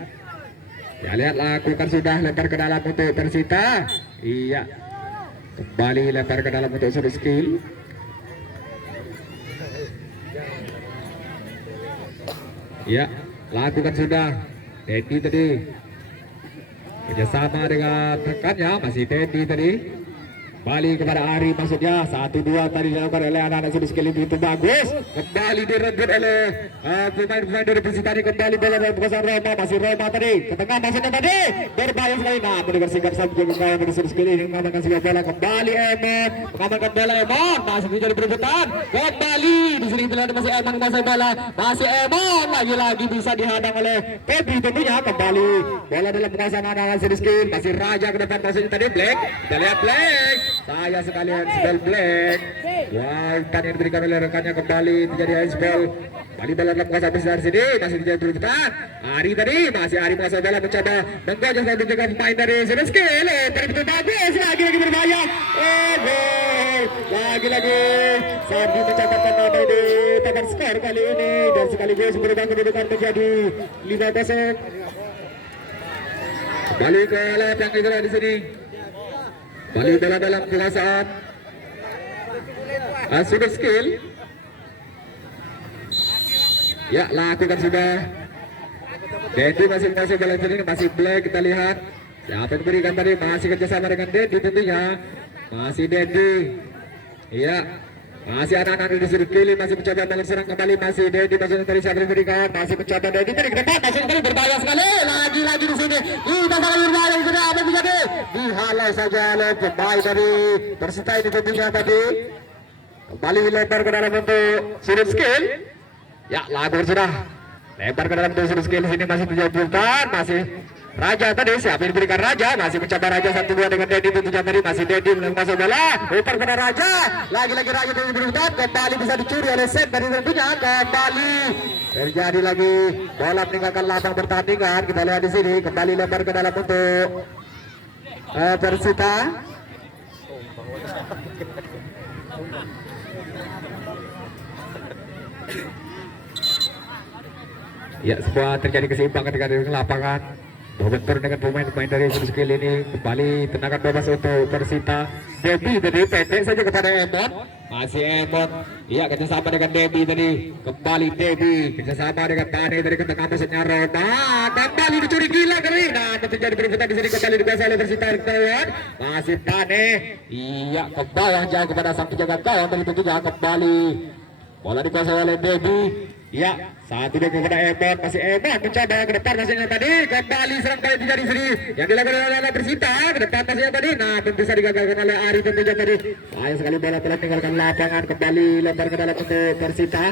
Ya lihat lakukan sudah lempar ke dalam untuk Persita. Iya, kembali lempar ke dalam untuk Sudah Skill. Ya lakukan sudah Dedi tadi kerjasama dengan rekannya, masih Dedi tadi. Kembali kepada Ari maksudnya 1-2 tadi dilakukan oleh anak-anak Sudah Skill itu bagus. Kembali direbut oleh pemain-pemain dari Persita ini. Kembali bola dalam penguasaan Roma, masih Roma tadi ke tengah maksudnya tadi berbahaya sekali. Nah, dengan sikap saja gawang dari Sudah Skill ini mengamankan sebuah bola. Kembali Emon mengamankan bola. Emon masih menjadi perebutan. Kembali di sini terlihat masih Emon menguasai bola. Masih Emon lagi-lagi bisa dihadang oleh Febri tentunya. Kembali bola dalam penguasaan anak-anak Sudah Skill. Masih Raja ke depan maksudnya tadi Black. Kita lihat Black. Saya sekalian spell Black. Wow, umpan yang diberikan oleh rekannya kembali terjadi handball. Kembali bola dalam kuasa besar sini masih terjadi perebutan. Ari tadi masih Ari menguasai bola mencoba menggojok dan menjaga pemain dari Sudah Skill. Betul bagus, lagi-lagi berbahaya. Gol. Lagi-lagi Sardi mencatatkan nama ini teman skor kali ini dan sekaligus berubah kedudukan menjadi 5-0. Kembali ke lapang kita di sini. Kembali bola dalam penguasaan Sudah Skill. Ya lakukan sudah. Dedi masih menguasai bola di sini, masih Black kita lihat. Siapa yang berikan tadi masih kerjasama dengan Dedi tentunya. Masih Dedi. Iya. Masih anak-anak di sudut kiri masih mencoba serang kembali, masih Dedi masih dari siapa diberikan, masih mencoba Dedi dari depan, masih kembali berbahaya sekali, lagi-lagi di sini kita sangat berbahaya di sini, apa terjadi? Dihalau saja oleh pemain dari Persita ini tentunya tadi. Kembali lempar ke dalam untuk sudut skill. Ya, lagu sudah lempar ke dalam untuk sudut skill, sini masih dijatuhkan, masih Raja tadi siapa yang diberikan Raja, masih mencoba Raja 1-2 dengan Dedi tentunya tadi, masih Dedi masuk bola, lempar kepada Raja, lagi-lagi Raja diberikan, kembali bisa dicuri oleh Sen dari tentunya, kembali terjadi lagi bola meninggalkan lapang pertandingan. Kita lihat di sini kembali lempar ke dalam untuk Persita. Ya, sebuah terjadi keseimbangan ketika di lapangan. Bentur dengan pemain-pemain dari sudut skill ini, kembali tendangan bebas untuk Persita. Debbie tadi pendek saja kepada Emon, masih Emon. Iya, kerjasama dengan Debbie tadi, kembali Debbie kerjasama dengan Tane dari ketengah musuhnya Roma, kembali dicuri gila kali. Nah, terjadi perebutan di sini, kembali dikuasai oleh Persita kawan. Masih Tane, iya ke bawah jauh kepada sang penjaga gawang dari tentunya, kembali bola dikuasai oleh Debbie. Ya, saat ini kepada Emon, masih Emon mencoba ke depan masihnya tadi, kembali serang kali terjadi sini yang dilakukan oleh Persita ke depan masihnya tadi, nah bisa digagalkan oleh Ari tentunya tadi. Sayang sekali bola telah meninggalkan lapangan, kembali lempar ke dalam untuk Persita.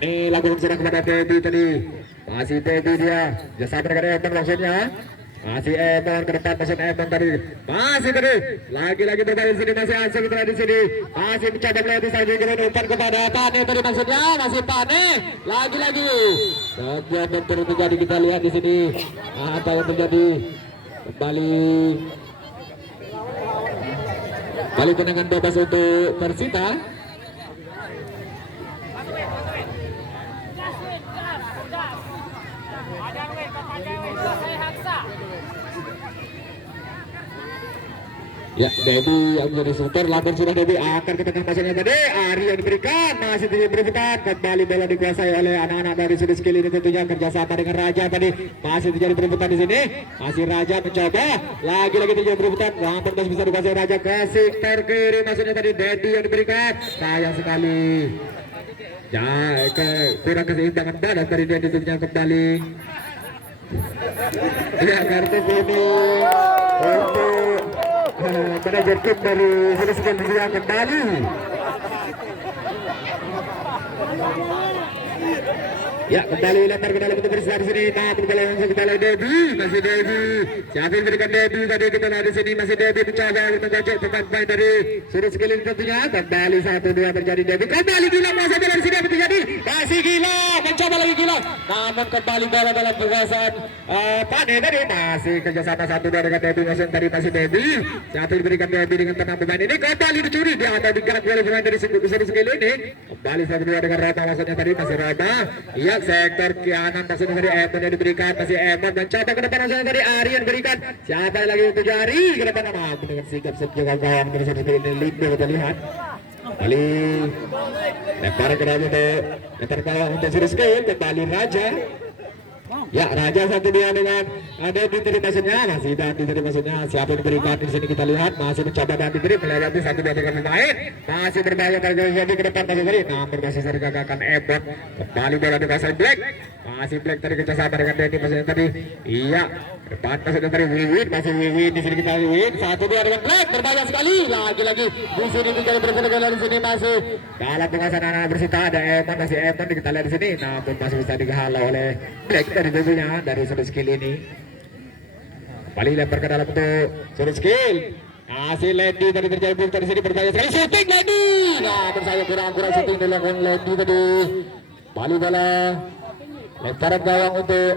Ini lakukan serang kepada Debbie tadi, masih Debbie dia bersama dengan Emon maksudnya. Masih Emon ke depan, masih Emon tadi, masih tadi lagi-lagi bermain di sini, masih Ansel kita di sini, masih mencoba melewati saja kemudian umpan kepada Tane tadi maksudnya, masih Tane lagi-lagi sebuah bentur terjadi. Kita lihat di sini apa yang terjadi, kembali tendangan bebas untuk Persita. Ya, Debbie yang menjadi super, lapor sudah Debbie akan ke tengah masuknya tadi, Ari yang diberikan, masih tidak berebutan, kembali bola dikuasai oleh anak-anak dari sudut skill ini tentunya kerjasama dengan Raja tadi, masih terjadi berebutan di sini, masih Raja mencoba, lagi-lagi terjadi berebutan, namun masih bisa dikuasai Raja ke sektor kiri, masuknya tadi Debbie yang diberikan, sayang sekali, ya kurang keseimbangan badan dari Debbie tentunya kembali. Ya, kartu kuning untuk manajer tim dari Selesai Liga kembali. Ya, kembali lempar ke dalam untuk Persita di sini. Nah, bola langsung kita lihat Debbie, masih Debbie. Siapa yang berikan Debbie tadi, kita lihat di sini masih Debbie mencoba untuk gocek pemain dari sudut sekeliling tentunya. Kembali 1-2 terjadi Debbie. Kembali gila masa bola di sini apa terjadi? Masih gila, mencoba lagi gila. Namun kembali bola dalam kekuasaan Pane tadi, masih kerjasama 1-2 dengan Debbie, masih tadi masih Debbie. Siapa yang berikan Debbie dengan tenang pemain ini, kembali dicuri dia atau digerak oleh pemain dari sudut sekeliling ini. Kembali 1-2 dengan Rama maksudnya tadi, masih Rama. Iya, sektor kanan maksudnya dari Emon yang diberikan, masih Emon mencoba ke depan maksudnya dari Ari yang diberikan. Siapa lagi untuk Jari ke depan, nama dengan sikap penjaga gawang dari sudut sekeliling ini, kita lihat. Kembali lempar ke dalam untuk lempar ke untuk sudut sekeliling, kembali Raja. Ya, Raja 1-2 dengan ada di tadi maksudnya, masih Dandi tadi maksudnya. Siapa yang diberikan di sini kita lihat, masih mencoba Dandi tadi melewati 1-2 dengan pemain, masih berbahaya terjadi ke depan masih tadi, namun masih sering gagalkan Emon. Kembali bola dikuasai Black, masih Black tadi kerjasama dengan Dandi maksudnya tadi. Iya, ke depan maksudnya tadi Wiwin, masih Wiwin di sini kita Wiwin 1-2 dengan Black, berbahaya sekali. Lagi-lagi di sini terjadi berbeda di sini masih dalam penguasaan anak Persita, ada Emon, masih Emon kita lihat di sini, namun masih bisa dihalau oleh Black dari tentunya dari sudut skill ini. Kembali lempar ke dalam untuk sudut skill, masih Lady tadi terjadi di sini, berbahaya sekali shooting Lady. Nah, bersaya kurang shooting dilakukan Lady tadi. Kembali bola lemparan gawang untuk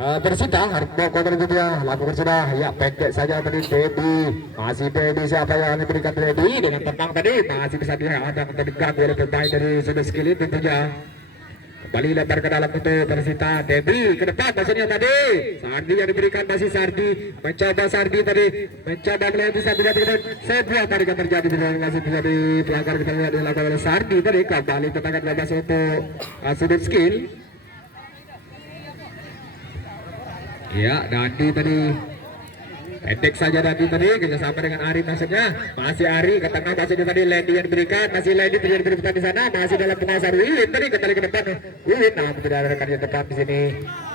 Persita, Harpo kontra dia lakukan sudah, ya pendek saja tadi Debbie, masih Debbie siapa yang diberikan Debbie dengan tenang tadi, masih bisa dihadang untuk diganggu oleh pemain dari sudut skill ini tentunya. Kembali lempar ke dalam untuk Persita, Debbie ke depan maksudnya tadi, Sardi yang diberikan, masih Sardi mencoba Sardi tadi mencoba melewati Sardi sebuah tarikan terjadi di dalam, masih terjadi pelanggar kita lihat dilakukan oleh Sardi tadi. Kembali tendangan bebas untuk sudut skill. Ya, Dandi tadi pendek saja tadi kerjasama dengan Ari maksudnya. Masih Ari ke tengah maksudnya tadi Lendi yang diberikan, masih Lendi terjadi keributan di sana, masih dalam penguasaan Wiwin tadi kembali ke depan Wiwin, nah tidak ada rekan di depan di sini.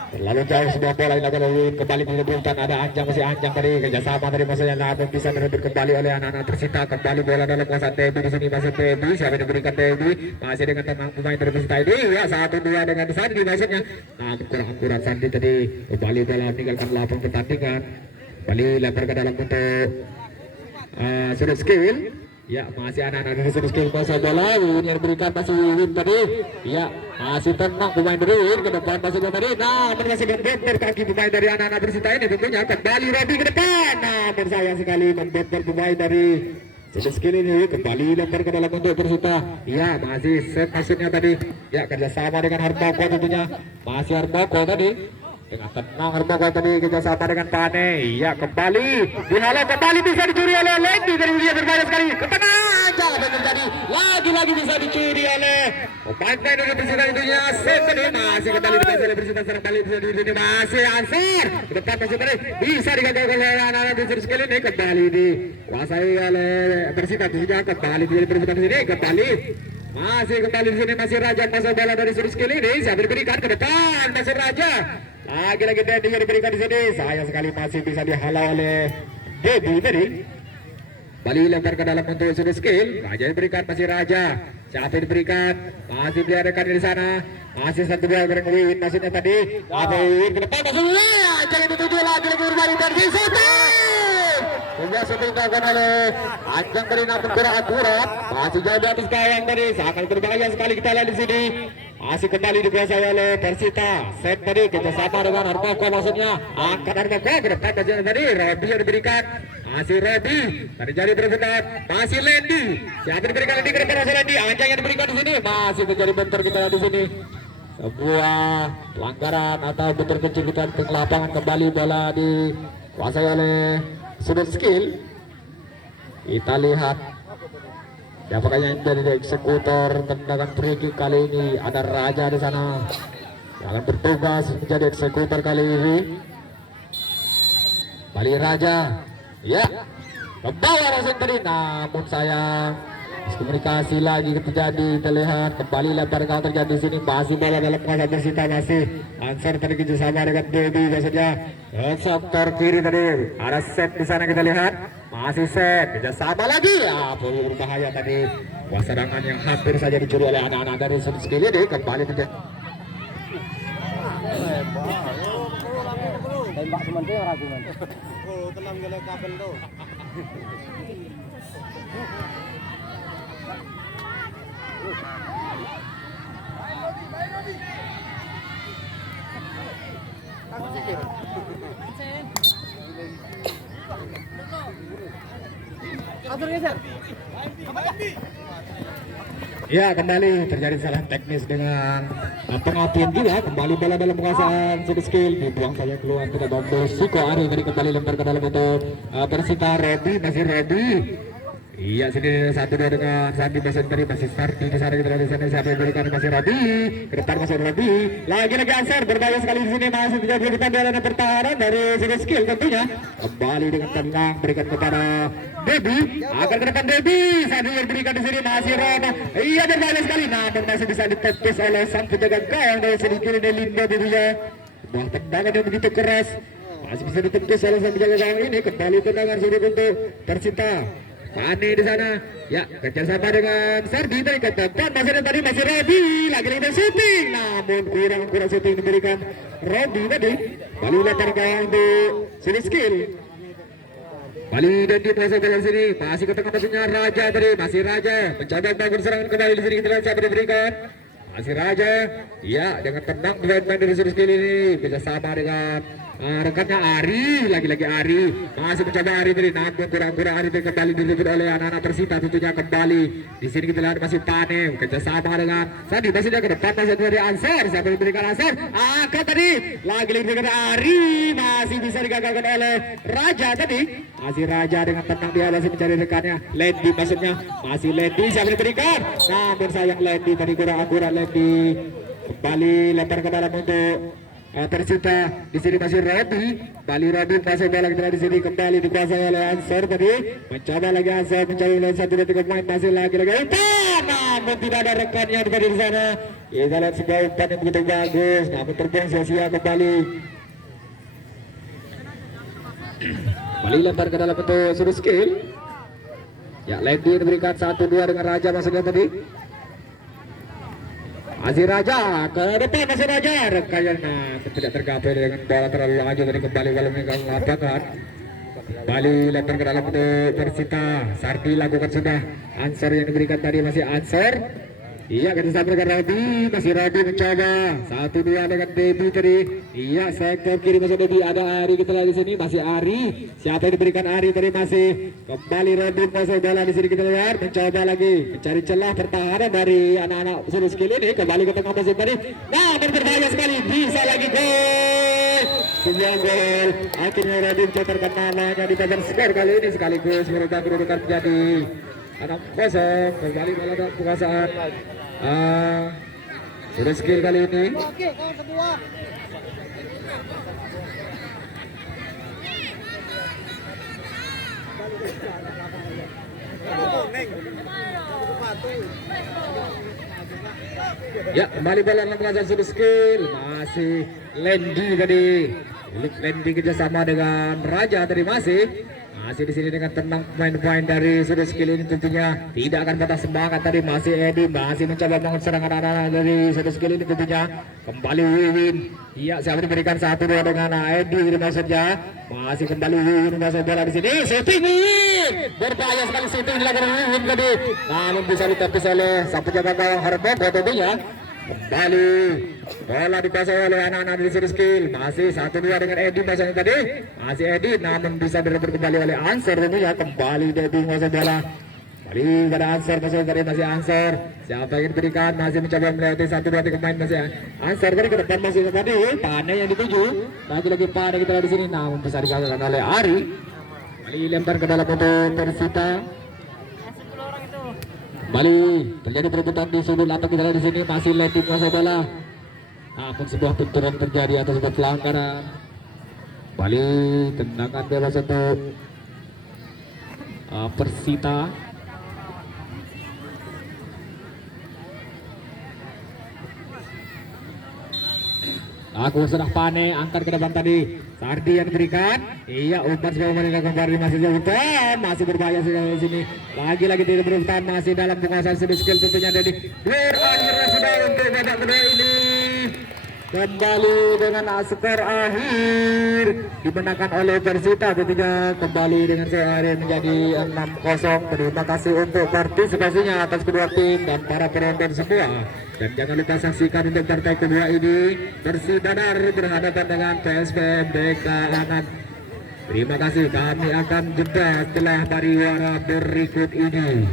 Terlalu jauh sebuah bola dilakukan oleh Wiwin, kembali keributan, ada Anjang, masih Anjang tadi kerjasama tadi maksudnya, namun bisa merebut kembali oleh anak-anak Persita. Kembali bola dalam penguasaan Tebi di sini, masih Tebi, siapa yang diberikan Tebi, masih dengan tenang pemain dari Persita ini ya, 1-2 dengan Sandi maksudnya. Namun kurang akurat Sandi tadi, kembali bola meninggalkan lapang pertandingan. Kembali lempar ke dalam untuk sudut skill. Ya, masih anak-anak dari sudut skill pasal bola. Wiwin yang diberikan masih Wiwin tadi. Ya, masih tenang pemain dari Wiwin ke depan masuknya tadi. Nah, masih membentur kaki pemain dari anak-anak Persita ini tentunya. Kembali Robi ke depan. Namun sayang sekali membentur pemain dari sudut skill ini. Kembali lempar ke dalam untuk Persita. Ya, masih set maksudnya tadi. Ya, kerjasama dengan Harmoko tentunya. Masih Harmoko tadi. Dengan tenang Harmoko tadi kerjasama dengan Pane. Ya, kembali dihalau, kembali bisa dicuri oleh Lendi dari dia berbahaya sekali ke tengah aja apa yang terjadi, lagi-lagi bisa dicuri oleh pemain dari Persita itunya. Set tadi masih kembali dikasih oleh Persita, serang balik bisa di masih Ansar ke depan masih tadi bisa digagalkan oleh anak-anak di sekali ini. Kembali dikuasai oleh Persita tentunya, kembali dari Persita di sini, kembali masih kembali di sini, masih Raja pasal bola dari sudut skill ini, siapa diberikan ke depan masih Raja. Lagi-lagi Dedi yang diberikan di sini, sayang sekali masih bisa dihalau oleh Dedi tadi. Bali lempar ke dalam untuk sudut skill, Raja diberikan masih Raja. Siapa yang diberikan? Masih diadakan di sana. Masih 1-2 goreng Wiwin maksudnya tadi. Ada Wiwin ke depan maksudnya. Jangan dituju lagi berbalik dan bisa sehingga syuting dilakukan oleh Anjang tadi, namun kurang akurat. Masih jauh di atas gawang tadi, sangat berbahaya sekali kita lihat di sini. Masih kembali dikuasai oleh Persita. Set tadi kerjasama dengan Harmoko maksudnya. Angkat Harmoko ke depan maksudnya tadi. Robi yang diberikan. Masih Robi. Terjadi berebutan. Masih Lendi. Siapa diberikan Lendi ke depan masih Lendi. Anjang yang diberikan di sini. Masih terjadi bentur kita lihat di sini. Sebuah pelanggaran atau bentur kecil kita ke lapangan. Kembali bola dikuasai oleh sudut skill. Kita lihat siapakah yang jadi eksekutor tendangan free kick kali ini. Ada Raja di sana yang akan bertugas menjadi eksekutor kali ini. Bali Raja, ya, ke bawah langsung tadi, namun sayang komunikasi lagi terjadi. Terlihat kembali lempar kau terjadi di sini, masih bola dalam penguasaan Persita, masih Ansar tadi kerjasama dengan Dedi maksudnya. Sektor kiri tadi ada set di sana kita lihat, masih set kerjasama lagi. Ya, berbahaya tadi, wasadangan yang hampir saja dicuri oleh anak-anak dari sudut skill ini. Kembali terjadi. Tembak sementara ragu man. Oh, tenang gala kapan tuh? Ya, kembali terjadi salah teknis dengan pengapian juga. Kembali bola dalam penguasaan sudut skill, dibuang saja keluar, tidak bagus. Siko Ari tadi kembali lempar ke dalam untuk Persita. Robi, masih Robi. Iya, sini 1-2 dengan Sandi Besen tadi, masih Sardi di sana, kita lihat di sana siapa yang berikan, masih Robi. Ke depan masih Robi. Lagi-lagi Ansar berbahaya sekali di sini, masih terjadi rebutan dalam pertahanan dari sudut skill tentunya. Kembali dengan tenang berikan kepada Debi, akan ke depan Debi. Sandi yang berikan di sini, masih Roma. Iya, berbahaya sekali, namun masih bisa ditepis oleh sang penjaga gawang dari sudut kiri dari Linda tentunya. Sebuah tendangan yang begitu keras, masih bisa ditepis oleh sang penjaga gawang ini. Kembali tendangan sudut untuk Persita. Pane di sana, ya, kerjasama dengan Sardi tadi ke depan, masih ada tadi, masih Robi, lagi-lagi shooting, namun kurang shooting diberikan Robi tadi. Bali lempar gawang untuk sini skill. Bali dan di masuk dalam sini, masih ke tengah maksudnya Raja tadi, masih Raja mencoba bangun serangan kembali di sini, kita lihat siapa diberikan. Masih Raja, ya, dengan tenang pemain dari sini skill ini, kerjasama dengan rekannya Ari, lagi-lagi Ari masih mencoba Ari tadi, namun kurang-kurang Ari kembali direbut oleh anak-anak Persita tentunya. Kembali di sini kita lihat masih Pane kerjasama dengan Sandi, masih dia ke depan, masih dari Ansar, siapa yang diberikan Ansar, akan tadi lagi-lagi dengan Ari, masih bisa digagalkan oleh Raja tadi. Masih Raja dengan tenang dia masih mencari rekannya Lendi maksudnya, masih Lendi siapa yang diberikan, namun sayang Lendi tadi kurang akurat. Lendi kembali lempar ke dalam untuk Persita di sini masih Robi. Bali Robi masih bola kita di sini kembali dikuasai oleh Ansor tadi. Mencoba lagi Ansor mencari oleh 1-2 pemain masih lagi umpan. Namun tidak ada rekannya di sana. Kita lihat sebuah umpan yang begitu bagus. Namun terbuang sia-sia kembali. Bali lempar ke dalam bentuk sudut skill. Ya, Lendi diberikan 1-2 dengan Raja maksudnya tadi. Masih Raja ke depan, masih Raja rekayana tidak tergapai dengan bola terlalu laju tadi kembali kalau meninggal lapangan. Bali lempar ke dalam untuk Persita. Sardi lakukan sudah. Ansor yang diberikan tadi masih Ansor. Iya, kita sampai dengan Rabi, masih Rabi mencoba 1-2 dengan Debi tadi. Iya, sektor kiri masuk Debi, ada Ari kita lihat di sini masih Ari. Siapa yang diberikan Ari tadi masih kembali Rabi masuk bola di sini kita lihat mencoba lagi mencari celah pertahanan dari anak-anak sudut skill ini kembali ke tengah masih tadi. Nah, berbahaya sekali bisa lagi gol. Sebuah gol. Akhirnya Rabi mencetakkan namanya di babak skor kali ini sekaligus merubah kedudukan menjadi 6-0 kembali bola dalam penguasaan sudut skill kali ini. Oke, kawan kedua. Ya, kembali bola dalam penguasaan sudut skill masih Lendi tadi. Lendi kerjasama dengan Raja tadi masih di sini dengan tenang pemain-pemain dari sudut skill ini tentunya tidak akan patah semangat tadi masih Edi masih mencoba membangun serangan anak-anak dari sudut skill ini tentunya kembali Wiwin. Iya, siapa diberikan 1-2 dengan Edi ini maksudnya masih kembali Wiwin masuk bola di sini shooting Wiwin berbahaya sekali shooting dilakukan Wiwin tadi namun bisa ditepis oleh sang penjaga gawang Harbogo tentunya. Kembali bola dikuasai oleh anak-anak dari sudut skill masih 1-2 dengan Edi masuknya tadi masih Edi namun bisa direbut kembali oleh Ansor tentunya kembali Dedi masuk bola kembali pada Ansor masuk tadi masih Ansor siapa yang diberikan masih mencoba melewati 1-2 pemain masih Ansor tadi ke depan masih tadi Pane yang dituju lagi Pane kita di sini namun bisa digagalkan oleh Ari kembali lempar ke dalam untuk Persita. Kembali terjadi perebutan di sudut lapak kita di sini masih Lendi masuk bola. Namun sebuah benturan terjadi atas sebuah pelanggaran. Kembali tendangan bebas untuk Persita. Aku sudah Pane angkat ke depan tadi. Sardi yang diberikan. Iya, umpan sebuah meninggal kembali masih jauh masih berbahaya di sini. Lagi-lagi tidak bertahan masih dalam penguasaan sudut skill tentunya dari akhirnya sudah untuk babak kedua ini. Kembali dengan skor akhir dimenangkan oleh Persita tentunya kembali dengan skor menjadi 6-0. Terima kasih untuk partisipasinya atas kedua tim dan para penonton semua. Dan jangan lupa saksikan untuk partai kedua ini Persidadar berhadapan dengan PSPM BK Angan. Terima kasih, kami akan jeda setelah pariwara berikut ini.